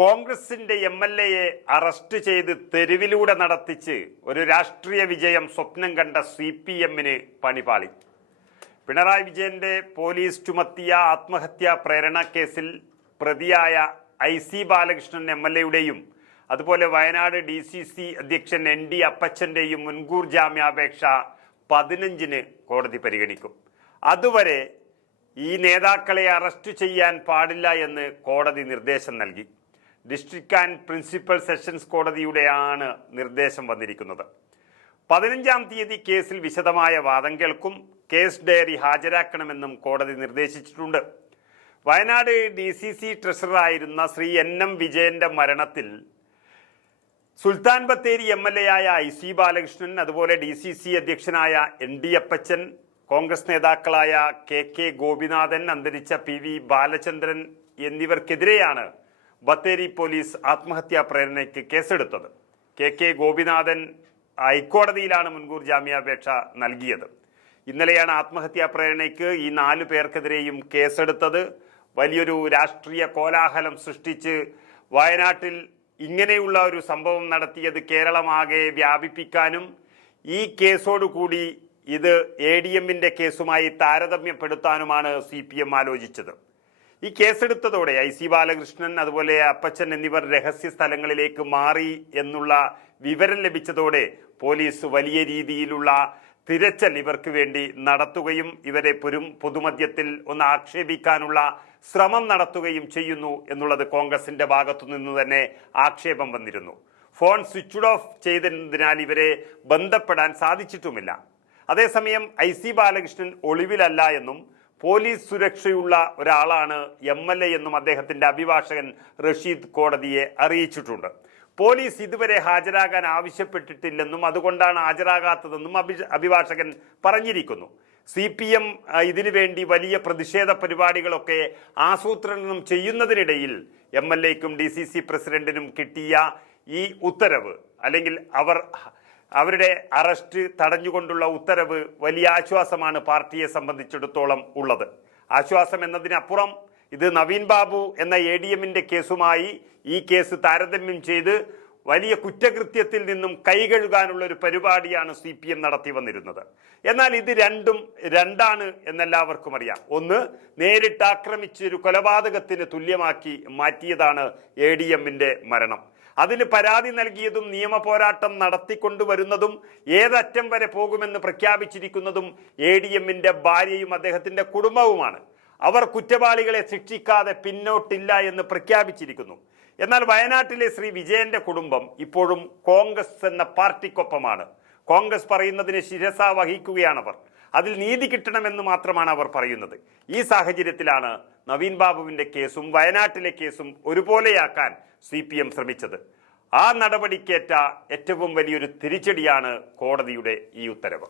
കോൺഗ്രസിന്റെ M L എയെ arrest ചെയ്ത് തെരുവിലൂടെ നടത്തിച്ച് ഒരു രാഷ്ട്രീയ വിജയം സ്വപ്നം കണ്ട സി പി എമ്മിന് പണിപാളി പിണറായി വിജയന്റെ പോലീസ് ചുമത്തിയ ആത്മഹത്യാ പ്രേരണ കേസിൽ പ്രതിയായ I C Balakrishnan M L എയുടെയും അതുപോലെ വയനാട് ഡി സി സി അധ്യക്ഷൻ എൻ ഡി അപ്പച്ചന്റെയും മുൻകൂർ ജാമ്യാപേക്ഷ പതിനഞ്ചിന് കോടതി പരിഗണിക്കും. അതുവരെ ഈ നേതാക്കളെ അറസ്റ്റ് ചെയ്യാൻ പാടില്ല എന്ന് കോടതി നിർദ്ദേശം നൽകി. ഡിസ്ട്രിക്ട് ആൻഡ് പ്രിൻസിപ്പൽ സെഷൻസ് കോടതിയുടെയാണ് നിർദ്ദേശം വന്നിരിക്കുന്നത്. പതിനഞ്ചാം തീയതി കേസിൽ വിശദമായ വാദം കേൾക്കും കേസ് ഡയറി ഹാജരാക്കണമെന്നും കോടതി നിർദ്ദേശിച്ചിട്ടുണ്ട്. വയനാട് ഡി സി സി ട്രഷററായിരുന്ന ശ്രീ എൻ എം വിജയന്റെ മരണത്തിൽ Sultan Bathery M L A ആയ ഐ സി ബാലകൃഷ്ണൻ അതുപോലെ ഡി സി സി അധ്യക്ഷനായ എൻ ഡി അപ്പച്ചൻ കോൺഗ്രസ് നേതാക്കളായ കെ കെ ഗോപിനാഥൻ അന്തരിച്ച പി വി ബാലചന്ദ്രൻ എന്നിവർക്കെതിരെയാണ് ബത്തേരി പോലീസ് ആത്മഹത്യാ പ്രേരണയ്ക്ക് കേസെടുത്തത്. കെ കെ ഗോപിനാഥൻ ഹൈക്കോടതിയിലാണ് മുൻകൂർ ജാമ്യാപേക്ഷ നൽകിയത്. ഇന്നലെയാണ് ആത്മഹത്യാ പ്രേരണയ്ക്ക് ഈ നാലു പേർക്കെതിരെയും കേസെടുത്തത്. വലിയൊരു രാഷ്ട്രീയ കോലാഹലം സൃഷ്ടിച്ച് വയനാട്ടിൽ ഇങ്ങനെയുള്ള ഒരു സംഭവം നടത്തിയത് കേരളമാകെ വ്യാപിപ്പിക്കാനും ഈ കേസോടുകൂടി ഇത് എ ഡി എമ്മിന്റെ കേസുമായി താരതമ്യപ്പെടുത്താനുമാണ് സി പി എം ആലോചിച്ചത്. ഈ കേസെടുത്തതോടെ ഐ സി ബാലകൃഷ്ണൻ അതുപോലെ അപ്പച്ചൻ എന്നിവർ രഹസ്യ സ്ഥലങ്ങളിലേക്ക് മാറി എന്നുള്ള വിവരം ലഭിച്ചതോടെ പോലീസ് വലിയ രീതിയിലുള്ള തിരച്ചൽ ഇവർക്ക് വേണ്ടി നടത്തുകയും ഇവരെ പൊരും പൊതുമധ്യത്തിൽ ഒന്ന് ആക്ഷേപിക്കാനുള്ള ശ്രമം നടത്തുകയും ചെയ്യുന്നു എന്നുള്ളത് കോൺഗ്രസിന്റെ ഭാഗത്തു നിന്ന് തന്നെ ആക്ഷേപം വന്നിരുന്നു. ഫോൺ സ്വിച്ച് ഓഫ് ചെയ്തതിനാൽ ഇവരെ ബന്ധപ്പെടാൻ സാധിച്ചിട്ടുമില്ല. അതേസമയം ഐ സി ബാലകൃഷ്ണൻ ഒളിവിലല്ല എന്നും പോലീസ് സുരക്ഷയുള്ള ഒരാളാണ് എം എൽ എ എന്നും അദ്ദേഹത്തിന്റെ അഭിഭാഷകൻ റഷീദ് കോടതിയെ അറിയിച്ചിട്ടുണ്ട്. പോലീസ് ഇതുവരെ ഹാജരാകാൻ ആവശ്യപ്പെട്ടിട്ടില്ലെന്നും അതുകൊണ്ടാണ് ഹാജരാകാത്തതെന്നും അഭി അഭിഭാഷകൻ പറഞ്ഞിരിക്കുന്നു. സി പി എം ഇതിനു വേണ്ടി വലിയ പ്രതിഷേധ പരിപാടികളൊക്കെ ആസൂത്രണം ചെയ്യുന്നതിനിടയിൽ എം എൽ എക്കും ഡി സി സി പ്രസിഡന്റിനും കിട്ടിയ ഈ ഉത്തരവ് അല്ലെങ്കിൽ അവർ അവരുടെ അറസ്റ്റ് തടഞ്ഞുകൊണ്ടുള്ള ഉത്തരവ് വലിയ ആശ്വാസമാണ് പാർട്ടിയെ സംബന്ധിച്ചിടത്തോളം ഉള്ളത്. ആശ്വാസം എന്നതിനപ്പുറം ഇത് നവീൻ ബാബു എന്ന എ ഡി എമ്മിന്റെ കേസുമായി ഈ കേസ് താരതമ്യം ചെയ്ത് വലിയ കുറ്റകൃത്യത്തിൽ നിന്നും കൈകഴുകാനുള്ള ഒരു പരിപാടിയാണ് സി പി എം നടത്തി വന്നിരുന്നത്. എന്നാൽ ഇത് രണ്ടും രണ്ടാണ് എന്നെല്ലാവർക്കും അറിയാം. ഒന്ന് നേരിട്ട് ആക്രമിച്ച് ഒരു കൊലപാതകത്തിന് തുല്യമാക്കി മാറ്റിയതാണ് എ ഡി എമ്മിന്റെ മരണം. അതിന് പരാതി നൽകിയതും നിയമ പോരാട്ടം നടത്തിക്കൊണ്ടുവരുന്നതും ഏതറ്റം വരെ പോകുമെന്ന് പ്രഖ്യാപിച്ചിരിക്കുന്നതും എ ഡി എമ്മിന്റെ ഭാര്യയും അദ്ദേഹത്തിന്റെ കുടുംബവുമാണ്. അവർ കുറ്റവാളികളെ ശിക്ഷിക്കാതെ പിന്നോട്ടില്ല എന്ന് പ്രഖ്യാപിച്ചിരിക്കുന്നു. എന്നാൽ വയനാട്ടിലെ ശ്രീ വിജയന്റെ കുടുംബം ഇപ്പോഴും കോൺഗ്രസ് എന്ന പാർട്ടിക്കൊപ്പമാണ്. കോൺഗ്രസ് പറയുന്നതിന് ശിരസ വഹിക്കുകയാണവർ. അതിൽ നീതി കിട്ടണമെന്ന് മാത്രമാണ് അവർ പറയുന്നത്. ഈ സാഹചര്യത്തിലാണ് നവീൻ ബാബുവിന്റെ കേസും വയനാട്ടിലെ കേസും ഒരുപോലെയാക്കാൻ സി പി എം ശ്രമിച്ചത്. ആ നടപടിക്കേറ്റ ഏറ്റവും വലിയൊരു തിരിച്ചടിയാണ് കോടതിയുടെ ഈ ഉത്തരവ്.